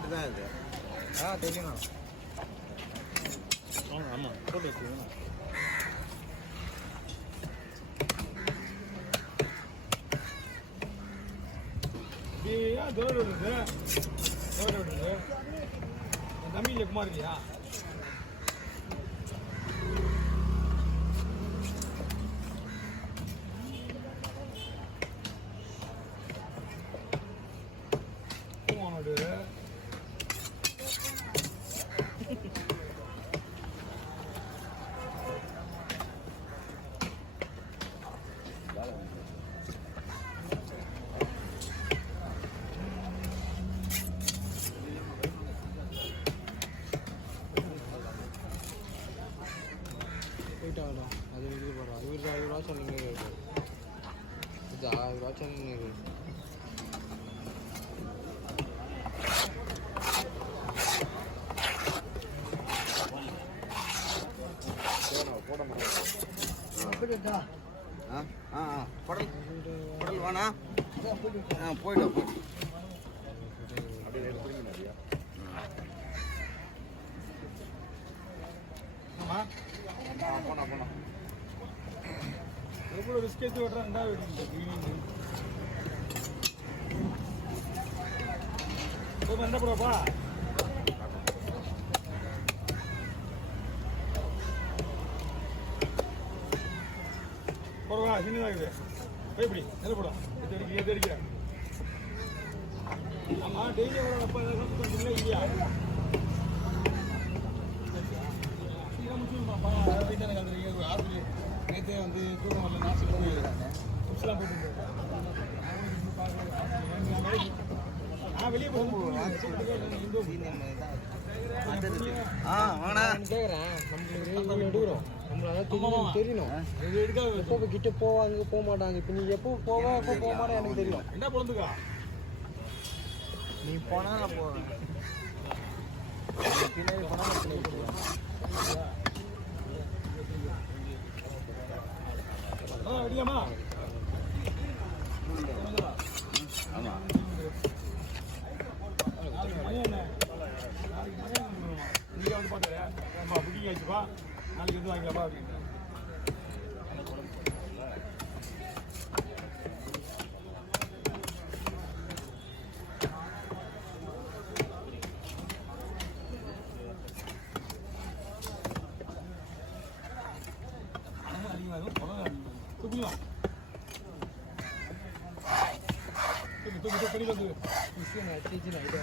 Rate தான் இது. தெரியும். ஆமாம் போட்டு வச்சுக்கணும். தோடு விடுறது தம்பியில் குமார் இல்லையா? போயிட்டாங்கடா. அது இது போகிறோம். 20,000 சொன்னீங்க. இது 1000 சொன்னீங்க. போட முடியாது. குடல் வேணா போயிட்டோம். அப்படியே எடுத்துருங்க நிறையா. போனா எவ்வளோ ரிஸ்க் எடுத்து விட்றா. ரெண்டாவது என்ன போடுவாப்பா? போடுவா சின்னதாகுது. எப்படி நெல் போடும். எது அடிக்கிறேன். ஆமாம் டெய்லி அப்பா இல்லை இல்லையா? ஆஸ்பத்திரி நேற்றே வந்து தூக்கம் வரல. நாசில் புதுசுலாம் போட்டு வெளியே போகும்போது கேட்குறேன். நம்மளுக்கு எடுக்கிறோம். நம்மளால தெரியணும். எப்போ கிட்ட போவாங்க போக மாட்டாங்க. இப்போ நீ எப்போ போக மாட்டேன் எனக்கு தெரியும். என்ன பொழுதுக்கா நீ போனா நான் போவேன். பின்னாடி போனா வெடிக்காமா? ஆமாம் இங்கே வந்து பார்த்தாரு. அம்மா புக்கிங் ஆயிடுச்சுப்பா, நாளைக்கு வந்து வாங்கிக்கலாமா அப்படின்னு. அதிகமாக தூக்கிக்கலாம். தூக்கி படியில் வந்து விஷயம் டீச்சர் ஆகிட்டு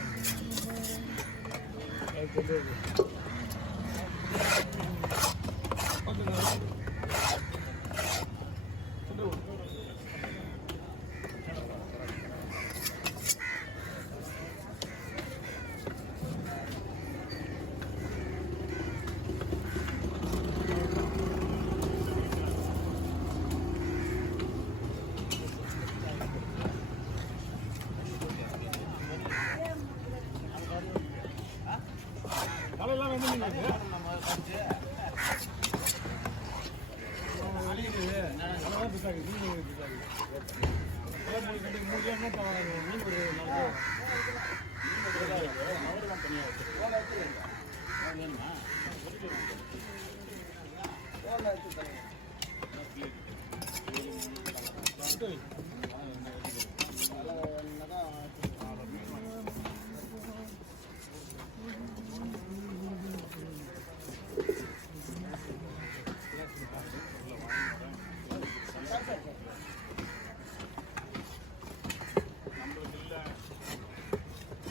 தலையெல்லாம் வந்து மீன் ஒரு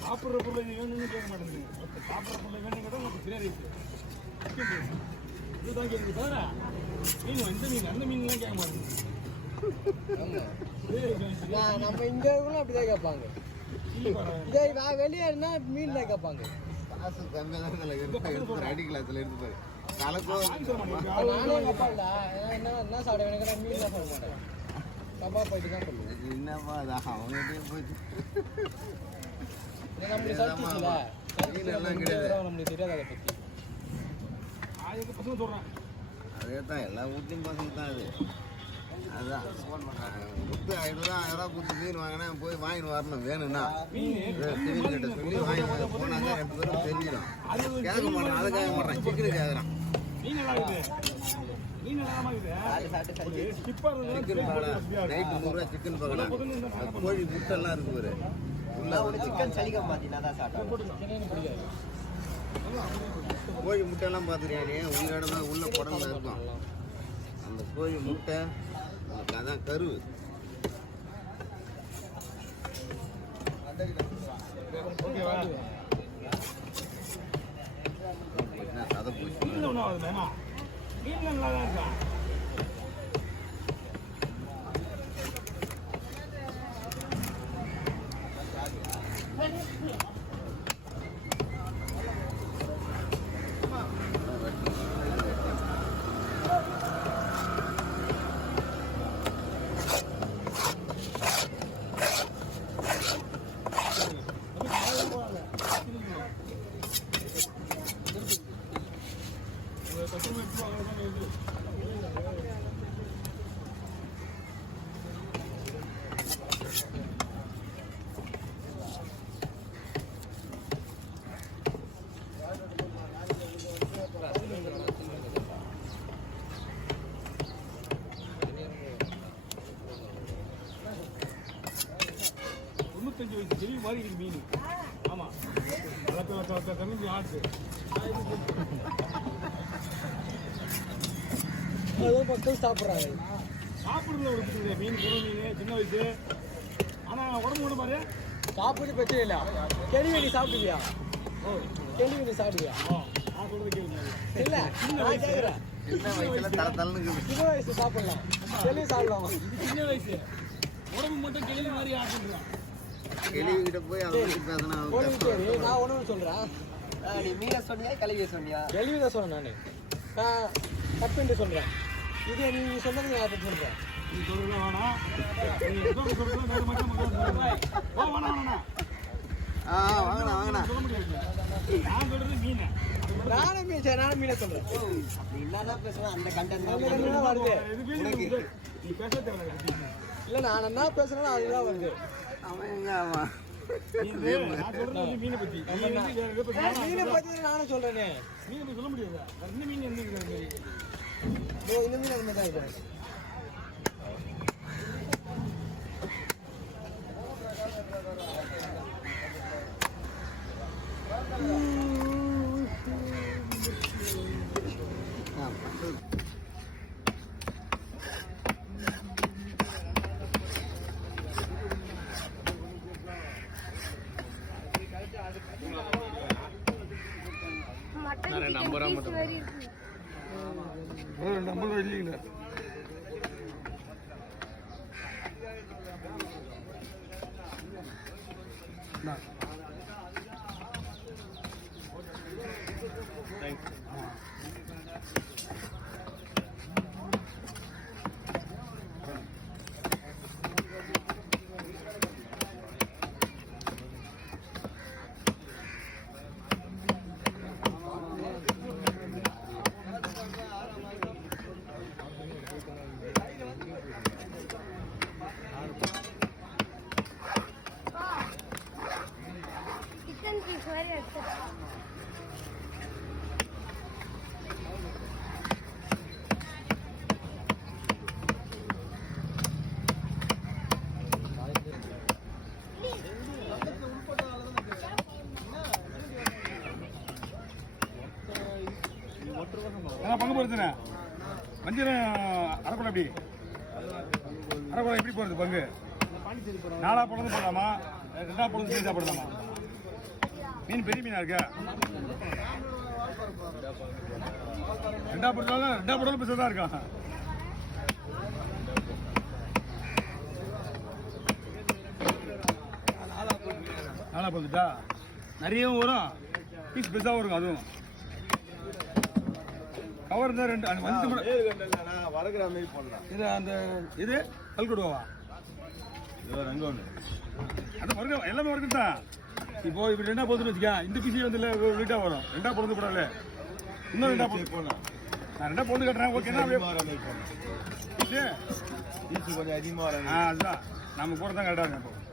சாப்பிட்ற பொருளை வேணும்னு கேட்க மாட்டேங்குது. சாப்பிட்ற பொருளை வேணும் கேட்டால் உங்களுக்கு பிரியாணி இதுதான் கேட்குது. தவிர மீன் இந்த மீன் அந்த மீன்லாம் கேட்க மாட்டேங்குது. நம்ம இங்கே இருக்கணும் அப்படிதான் கேட்பாங்க. இதே வெளியே இருந்தால் மீன் தான் கேட்பாங்க. காசு கம்மியாக ஐடி கிளாஸில் இருந்து பாரு. நானே அப்பா இல்லை என்ன சாப்பிட வேணுங்க மீன் தான் சாப்பிட மாட்டேன். தப்பா போயிட்டு தான் சொல்லுவேன். என்னப்பா அதான் அவங்க போச்சு. நம்மளுக்கு தெரியாது அதை பற்றி. பசங்க சொல்கிறேன் அதே தான் எல்லா வீட்லையும் பசங்க தான். அது அதான் முட்டை 500 கொடுத்து மீன் வாங்கினேன் போய் வாங்கிட்டு வரணும் வேணும்னா சிவில் கிட்ட சொல்லி வாங்கி போனாங்க 2 பேரும் தெரிஞ்சிடும் கேட்க மாட்டேன் அதை கேட்க மாட்டேன் சிக்கனு கேட்குறான் சிக்கன் பகடா நைட்டு 100 ரூபா சிக்கன் பகடா கோழி முட்டைலாம் இருக்கு ஒரு சிக்கன் சலிக்க மாட்டீங்கன்னா தான் சாப்பிட்டேன். கோழி முட்டையெல்லாம் பார்த்துருக்கியா நீ உயிரோட தான் உள்ள குடம்புல இருக்கும் அந்த கோழி முட்டை அதான் கரு அதை போச்சு பெரிய மாதிரி இருக்கு மீன். ஆமா தமிழ் ஆட்டு மக்கள் சாப்பிட்றாங்க. சாப்பிடுறதுல ஒரு மீன் குரு மீன் சின்ன வயசு. ஆனா உடம்பு கூட பாரு சாப்பிட்டு பிரச்சனை இல்லை. கேள்வி நீ சாப்பிடுவியா? கேள்வி நீ சாப்பிடுவியா? நான் சொல்றது கேள்வி இல்ல நான் கேட்குறேன். சின்ன வயசுல சின்ன வயசு சாப்பிடலாம், கேள்வி சாப்பிடலாமா? இது சின்ன வயசு உடம்பு மட்டும் கேள்வி மாதிரி ஆட்டுறான். கேள்விக்கிட்ட போய் அதை பற்றி பேசினா நான் ஒன்று சொல்றேன். நீ மீனை சொன்னியா கழுவிய சொன்னியா? கேள்வி தான் சொன்னேன். நான் தப்புன்னு சொல்றேன். இது நீ சொன்னது நான் அப்படி சொல்றேன். நீ சொல்றது வேணாம், வாங்கண்ணா சொல்ல முடியாது. நான் சொல்றது மீன். நானும் மீனை சொல்றேன். என்னதான் பேசுறேன் அந்த கண்டென்ட் வருது. நீ பேச தேவை இல்ல நான் என்ன பேசுறேன் அதுதான் வருது. அவன் எங்க அவன் மீனை பத்தி மீனை பத்தி நானும் சொல்றேனே. மீனை பத்தி சொல்ல முடியாது. இந்த மீன் என்ன இருக்குது? இந்த மீன் அந்த மாதிரி தான் இருக்கு. நம்பர் இல்லைங்களா? பங்கு போடுறதுண்ணே மஞ்சள் அரைக்குளம் எப்படி அரைக்குளம் எப்படி போகிறது பங்கு? 4 பொழுது போடலாமா 2 பொழுது சேர்த்தா போடலாமா? மீன் பெரிய மீனா இருக்கா? 2 பொழுது பெருசாக தான் இருக்கா? நாலா பொழுதுட்டா நிறையவும் வரும், பீஸ் பெருசாகவும் இருக்கும். அதுவும் கவர் தான் 2 அந்த வந்து வளர்க்குற மாதிரி போடலாம். இது அந்த இது கல்கொடுவா அங்கே ஒன்று அது வரைக்கும் எல்லாமே வரைக்கும் தான். இப்போ இப்படி 2 பொழுதுன்னு வச்சுக்கா, இந்த பிசி வந்து இல்லை வீட்டாக வரும். 2 பொழுது போடல, இன்னும் 2 பொழுது போடலாம். நான் 2 பொழுது கட்டுறேன். ஓகேண்ணா பீச்சு கொஞ்சம் அதிகமாக வராது. அதுதான் நம்ம போகிறது தான் கரெக்டாக இருக்கும் இப்போ.